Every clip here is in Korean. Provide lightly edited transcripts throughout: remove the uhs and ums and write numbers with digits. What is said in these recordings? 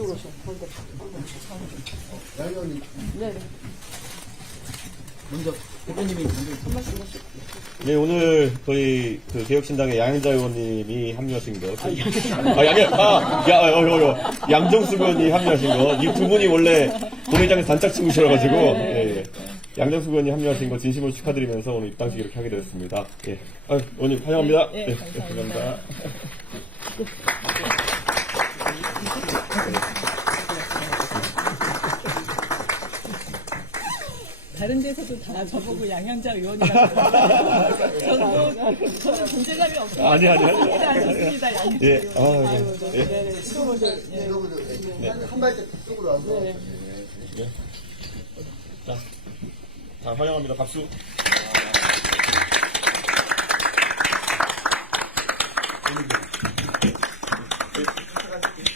이쪽으로 오셔. 양현이 네. 먼저 대표님이 먼저 한 말씀 하시죠. 네, 오늘 저희 그 개혁신당의 양현자 의원님이 합류하신 거. 양정수 의원이 합류하신 거. 이 두 분이 원래 본회의장에서 단짝 친구셔가지고, 예. 양정수 의원이 합류하신 거 진심으로 축하드리면서 오늘 입당식 이렇게 하게 되었습니다. 예. 의원님 환영합니다. 네, 감사합니다. 다른 데서도 다 저보고 양현자 의원이라고 저는 존재감이 없어요. 아니. 좋습니다. 양현자 예. 의원. 아이고, 예. 네네. 한 발짝 쪽으로 와서 네. 네. 자, 환영합니다. 박수.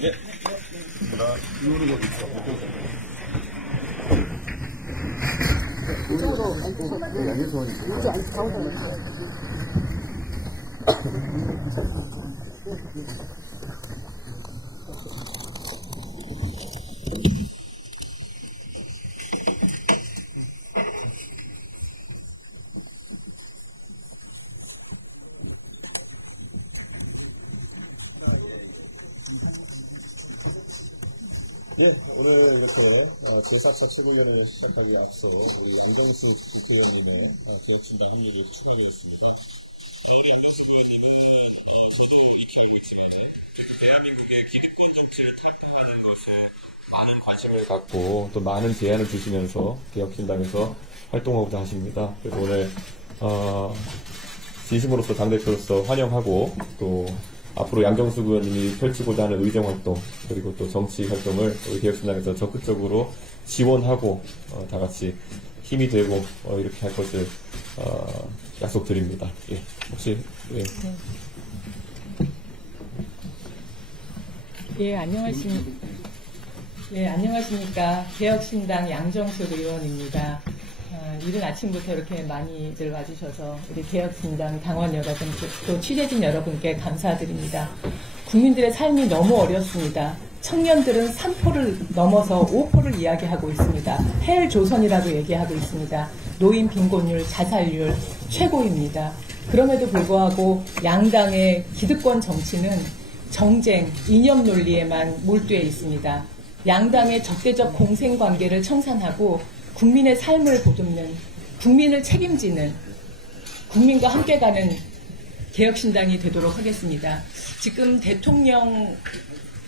네. 이쪽으로 앉으셔. 양현선이 이쪽 앉 가운데 앉으세요. 예, 오늘 이렇게 제4차 최고위원회를 시작하기에 앞서 우리 양정숙 국회의원님의 개혁신당 합류를 축하하게 됐습니다. 우리 양정숙 의원님은 저도 익히 알고 있지만은 특히 대한민국의 기득권 정치를 타파하는 것에 많은 관심을 갖고 또 많은 제안을 주시면서 개혁신당에서 활동하고자 하십니다. 그래서 오늘 진심으로서 당대표로서 환영하고 또 앞으로 양정숙 의원님이 펼치고자 하는 의정활동 그리고 또 정치 활동을 우리 개혁신당에서 적극적으로 지원하고 다 같이 힘이 되고 이렇게 할 것을 약속드립니다. 예. 혹시 예. 안녕하십니까. 개혁신당 양정숙 의원입니다. 이른 아침부터 이렇게 많이들 와주셔서 우리 개혁신당 당원 여러분, 또 취재진 여러분께 감사드립니다. 국민들의 삶이 너무 어렵습니다. 청년들은 3포를 넘어서 5포를 이야기하고 있습니다. 헬 조선이라고 얘기하고 있습니다. 노인 빈곤율, 자살률 최고입니다. 그럼에도 불구하고 양당의 기득권 정치는 정쟁, 이념 논리에만 몰두해 있습니다. 양당의 적대적 공생관계를 청산하고 국민의 삶을 보듬는, 국민을 책임지는, 국민과 함께 가는 개혁신당이 되도록 하겠습니다. 지금 대통령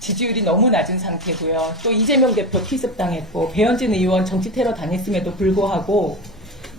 지지율이 너무 낮은 상태고요. 또 이재명 대표 피습당했고 배현진 의원 정치 테러 당했음에도 불구하고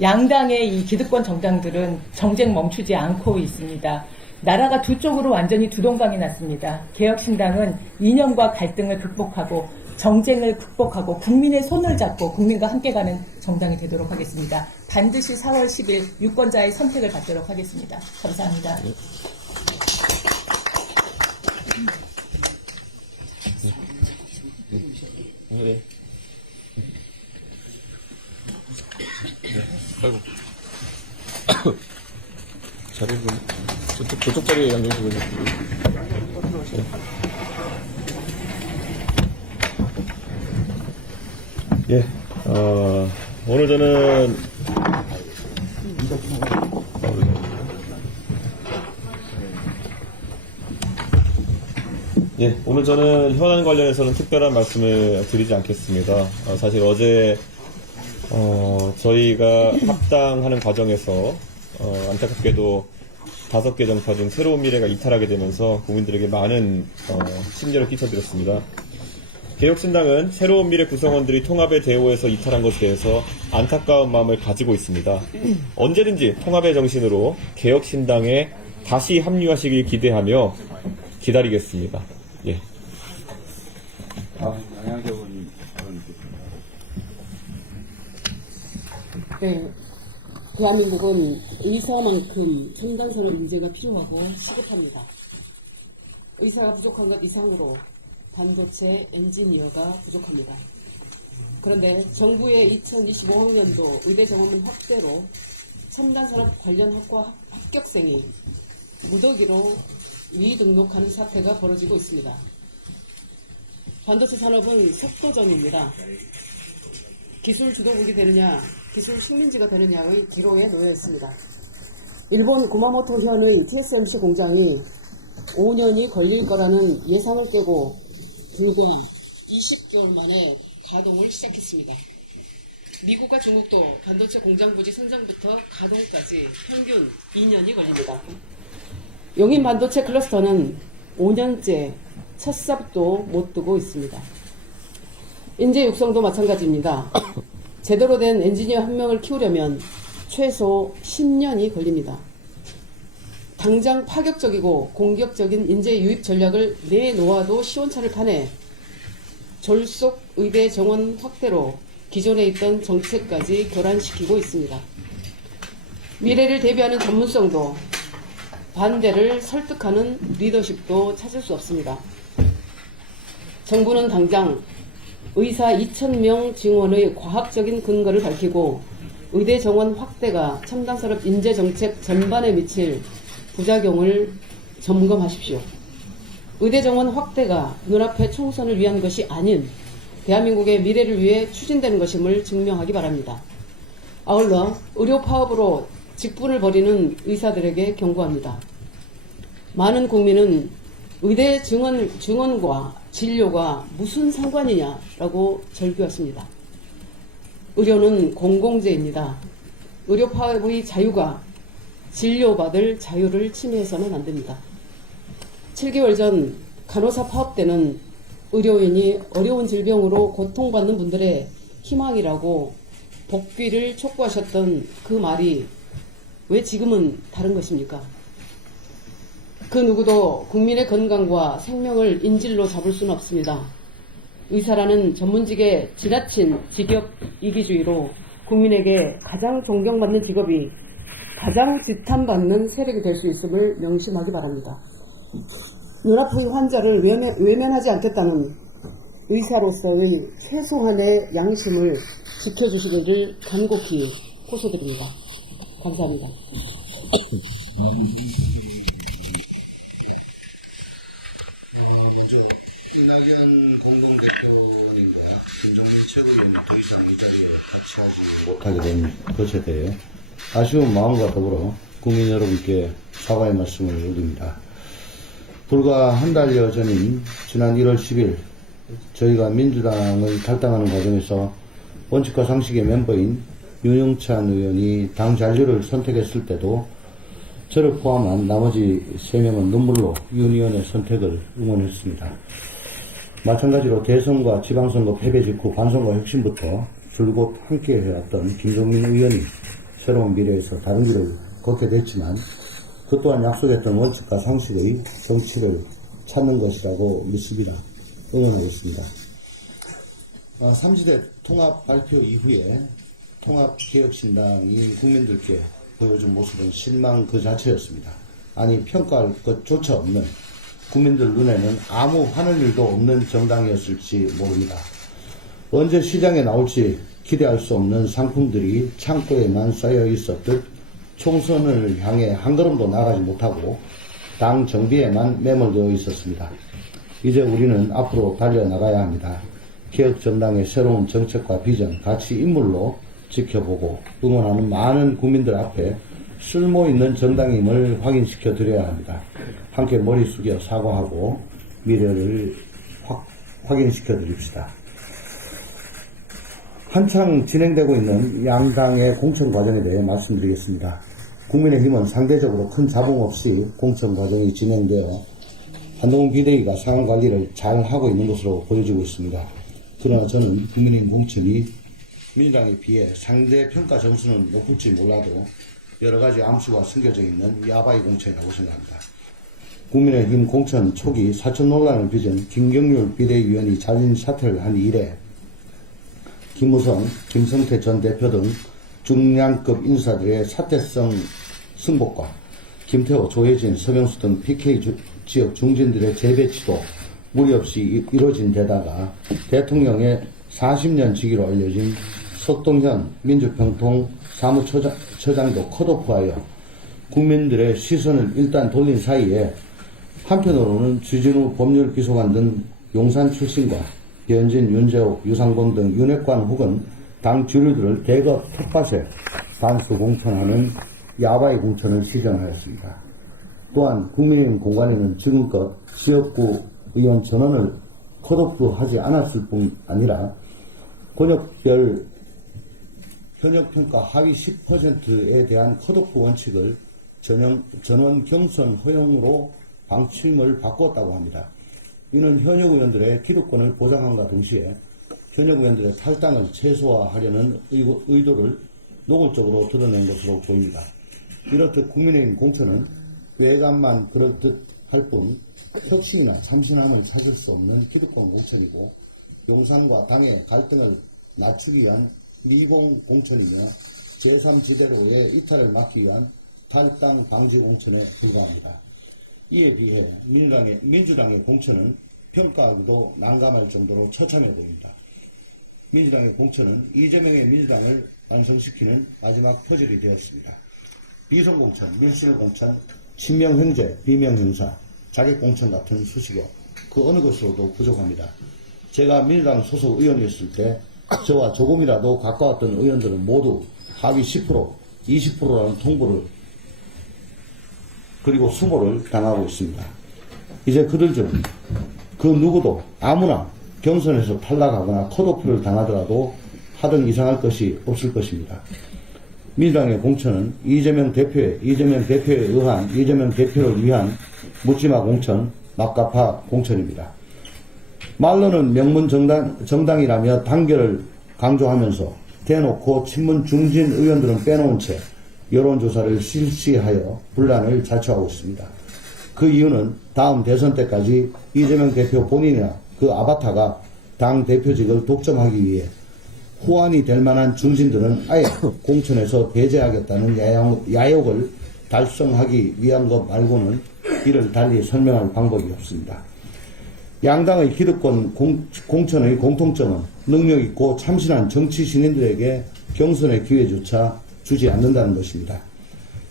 양당의 이 기득권 정당들은 정쟁 멈추지 않고 있습니다. 나라가 두 쪽으로 완전히 두동강이 났습니다. 개혁신당은 이념과 갈등을 극복하고 정쟁을 극복하고 국민의 손을 잡고 국민과 함께 가는 정당이 되도록 하겠습니다. 반드시 4월 10일 유권자의 선택을 받도록 하겠습니다. 감사합니다. 네. 아이고. 자리 좀 저쪽 자리에 양정숙 의원님. 예, 오늘 저는, 오늘 저는 현안 관련해서는 특별한 말씀을 드리지 않겠습니다. 사실 어제, 저희가 합당하는 과정에서, 안타깝게도 5개 정파 중 새로운 미래가 이탈하게 되면서 국민들에게 많은, 심려를 끼쳐드렸습니다. 개혁신당은 새로운 미래 구성원들이 통합의 대오에서 이탈한 것에 대해서 안타까운 마음을 가지고 있습니다. 언제든지 통합의 정신으로 개혁신당에 다시 합류하시길 기대하며 기다리겠습니다. 예. 양양자 의원님 네. 대한민국은 의사만큼 첨단 산업 인재가 필요하고 시급합니다. 의사가 부족한 것 이상으로 반도체 엔지니어가 부족합니다. 그런데 정부의 2025학년도 의대 정원문 확대로 첨단 산업 관련 학과 합격생이 무더기로 미등록하는 사태가 벌어지고 있습니다. 반도체 산업은 속도전입니다. 기술 주도국이 되느냐, 기술 식민지가 되느냐의 기로에 놓여 있습니다. 일본 구마모토 현의 TSMC 공장이 5년이 걸릴 거라는 예상을 깨고 불과 20개월 만에 가동을 시작했습니다. 미국과 중국도 반도체 공장 부지 선정부터 가동까지 평균 2년이 걸립니다. 용인 반도체 클러스터는 5년째 첫 삽도 못 두고 있습니다. 인재 육성도 마찬가지입니다. 제대로 된 엔지니어 한 명을 키우려면 최소 10년이 걸립니다. 당장 파격적이고 공격적인 인재 유입 전략을 내놓아도 시원찮을 판에 졸속 의대 정원 확대로 기존에 있던 정책까지 교란시키고 있습니다. 미래를 대비하는 전문성도 반대를 설득하는 리더십도 찾을 수 없습니다. 정부는 당장 의사 2,000명 증원의 과학적인 근거를 밝히고 의대 정원 확대가 첨단산업 인재 정책 전반에 미칠 부작용을 점검하십시오. 의대 정원 확대가 눈앞의 총선을 위한 것이 아닌 대한민국의 미래를 위해 추진되는 것임을 증명하기 바랍니다. 아울러 의료 파업으로 직분을 벌이는 의사들에게 경고합니다. 많은 국민은 의대 증원과 진료가 무슨 상관이냐라고 절규했습니다. 의료는 공공재입니다. 의료 파업의 자유가 진료받을 자유를 침해해서는 안 됩니다. 7개월 전 간호사 파업 때는 의료인이 어려운 질병으로 고통받는 분들의 희망이라고 복귀를 촉구하셨던 그 말이 왜 지금은 다른 것입니까? 그 누구도 국민의 건강과 생명을 인질로 잡을 수는 없습니다. 의사라는 전문직의 지나친 직업 이기주의로 국민에게 가장 존경받는 직업이 가장 지탄받는 세력이 될 수 있음을 명심하기 바랍니다. 눈앞의 환자를 외면하지 않겠다는 의사로서의 최소한의 양심을 지켜주시기를 간곡히 호소드립니다. 감사합니다. 먼저 이낙연 공동대표님과 김종민 최고위원이 더 이상 이 자리에 같이 하지 못하게 된 것에 대해 아쉬운 마음과 더불어 국민 여러분께 사과의 말씀을 올립니다. 불과 한 달여 전인 지난 1월 10일 저희가 민주당을 탈당하는 과정에서 원칙과 상식의 멤버인 윤영찬 의원이 당 잔류를 선택했을 때도 저를 포함한 나머지 3명은 눈물로 윤 의원의 선택을 응원했습니다. 마찬가지로 대선과 지방선거 패배 직후 관선과 혁신부터 줄곧 함께 해왔던 김종민 의원이 새로운 미래에서 다른 길을 걷게 됐지만 그 또한 약속했던 원칙과 상식의 정치를 찾는 것이라고 믿습니다. 응원하겠습니다. 3지대 통합 발표 이후에 통합개혁신당이 국민들께 보여준 모습은 실망 그 자체였습니다. 아니 평가할 것조차 없는 국민들 눈에는 아무 하는 일도 없는 정당이었을지 모릅니다. 언제 시장에 나올지 기대할 수 없는 상품들이 창고에만 쌓여 있었듯 총선을 향해 한 걸음도 나가지 못하고 당 정비에만 매몰되어 있었습니다. 이제 우리는 앞으로 달려나가야 합니다. 개혁정당의 새로운 정책과 비전, 가치, 인물로 지켜보고 응원하는 많은 국민들 앞에 쓸모있는 정당임을 확인시켜 드려야 합니다. 함께 머리 숙여 사과하고 미래를 확인시켜 드립시다. 한창 진행되고 있는 양당의 공천 과정에 대해 말씀드리겠습니다. 국민의힘은 상대적으로 큰 자본 없이 공천 과정이 진행되어 한동훈 비대위가 상황 관리를 잘 하고 있는 것으로 보여지고 있습니다. 그러나 저는 국민의힘 공천이 민주당에 비해 상대 평가 점수는 높을지 몰라도 여러 가지 암수가 숨겨져 있는 야바이 공천이라고 생각합니다. 국민의힘 공천 초기 사천 논란을 빚은 김경률 비대위원이 자진 사퇴를 한 이래 김무성, 김성태 전 대표 등 중량급 인사들의 사퇴성 승복과 김태호, 조혜진, 서경수 등 PK 지역 중진들의 재배치도 무리 없이 이루어진 데다가 대통령의 40년 직위로 알려진 석동현 민주평통 사무처장도 컷오프하여 국민들의 시선을 일단 돌린 사이에 한편으로는 주진우 법률비서관 등 용산 출신과 변진, 윤재욱, 유상범 등 윤핵관 혹은 당 주류들을 대거 텃밭에 단수 공천하는 야바이 공천을 시전하였습니다. 또한 국민의힘 공관위는 지금껏 지역구 의원 전원을 컷오프하지 않았을 뿐 아니라 권역별 현역평가 하위 10%에 대한 컷오프 원칙을 전원 경선 허용으로 방침을 바꾸었다고 합니다. 이는 현역 의원들의 기득권을 보장함과 동시에 현역 의원들의 탈당을 최소화하려는 의도를 노골적으로 드러낸 것으로 보입니다. 이렇듯 국민의힘 공천은 외관만 그럴듯할 뿐 혁신이나 참신함을 찾을 수 없는 기득권 공천이고 용산과 당의 갈등을 낮추기 위한 미봉 공천이며 제3지대로의 이탈을 막기 위한 탈당 방지 공천에 불과합니다. 이에 비해 민주당의 공천은 평가하기도 난감할 정도로 처참해 보입니다. 민주당의 공천은 이재명의 민주당을 완성시키는 마지막 퍼즐이 되었습니다. 비선공천, 밀실공천, 친명형제, 비명형사, 자객공천 같은 수식어 그 어느 것으로도 부족합니다. 제가 민주당 소속 의원이었을 때 저와 조금이라도 가까웠던 의원들은 모두 하위 10%, 20%라는 통보를 그리고 수모를 당하고 있습니다. 이제 그들 중 그 누구도 아무나 경선에서 탈락하거나 컷오프를 당하더라도 하등 이상할 것이 없을 것입니다. 민주당의 공천은 이재명 대표에 의한 이재명 대표를 위한 묻지마 공천, 막가파 공천입니다. 말로는 명문 정당이라며 단결을 강조하면서 대놓고 친문 중진 의원들은 빼놓은 채 여론조사를 실시하여 분란을 자초하고 있습니다. 그 이유는 다음 대선 때까지 이재명 대표 본인이나 그 아바타가 당 대표직을 독점하기 위해 호환이 될 만한 중진들은 아예 공천에서 배제하겠다는 야욕을 달성하기 위한 것 말고는 이를 달리 설명할 방법이 없습니다. 양당의 기득권 공천의 공통점은 능력있고 참신한 정치 신인들에게 경선의 기회조차 주지 않는다는 것입니다.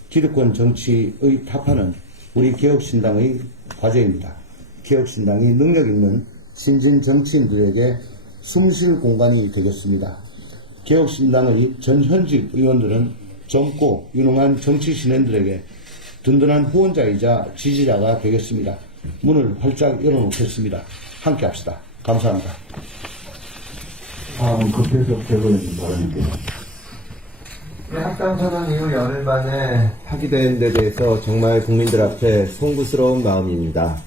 기득권 정치의 타파는 우리 개혁신당의 과제입니다. 개혁신당이 능력있는 신진 정치인들에게 숨쉴 공간이 되겠습니다. 개혁신당의 전 현직 의원들은 젊고 유능한 정치 신인들에게 든든한 후원자이자 지지자가 되겠습니다. 문을 활짝 열어놓겠습니다. 함께 합시다. 감사합니다. 다음은 급해석 대변인 발언입니다. 합당선언 이후 열흘 만에 파기된 데 대해서 정말 국민들 앞에 송구스러운 마음입니다.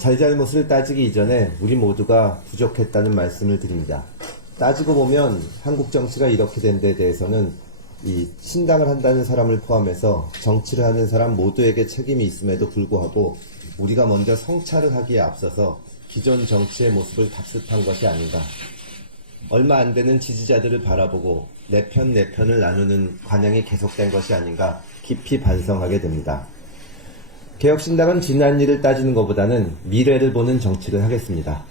잘잘못을 따지기 이전에 우리 모두가 부족했다는 말씀을 드립니다. 따지고 보면 한국 정치가 이렇게 된 데 대해서는 이 신당을 한다는 사람을 포함해서 정치를 하는 사람 모두에게 책임이 있음에도 불구하고 우리가 먼저 성찰을 하기에 앞서서 기존 정치의 모습을 답습한 것이 아닌가. 얼마 안 되는 지지자들을 바라보고 내 편을 나누는 관행이 계속된 것이 아닌가 깊이 반성하게 됩니다. 개혁신당은 지난 일을 따지는 것보다는 미래를 보는 정치를 하겠습니다.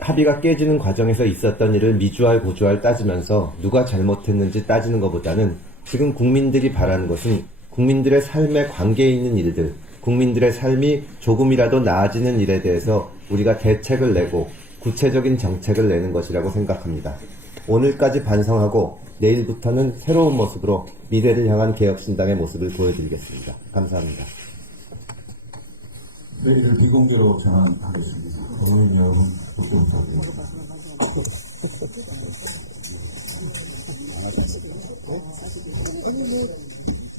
합의가 깨지는 과정에서 있었던 일을 미주알 고주알 따지면서 누가 잘못했는지 따지는 것보다는 지금 국민들이 바라는 것은 국민들의 삶에 관계 있는 일들, 국민들의 삶이 조금이라도 나아지는 일에 대해서 우리가 대책을 내고 구체적인 정책을 내는 것이라고 생각합니다. 오늘까지 반성하고 내일부터는 새로운 모습으로 미래를 향한 개혁신당의 모습을 보여드리겠습니다. 감사합니다. 회의를 비공개로 전환하겠습니다. 언론인 여러분 독재 부탁드립니다. 아니 뭐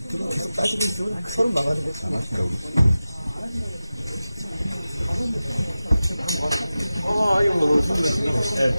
그거 계속 따지고 있으면 서로 망하는 거지. 안 하신다고. 아니 뭐 선배님. 네.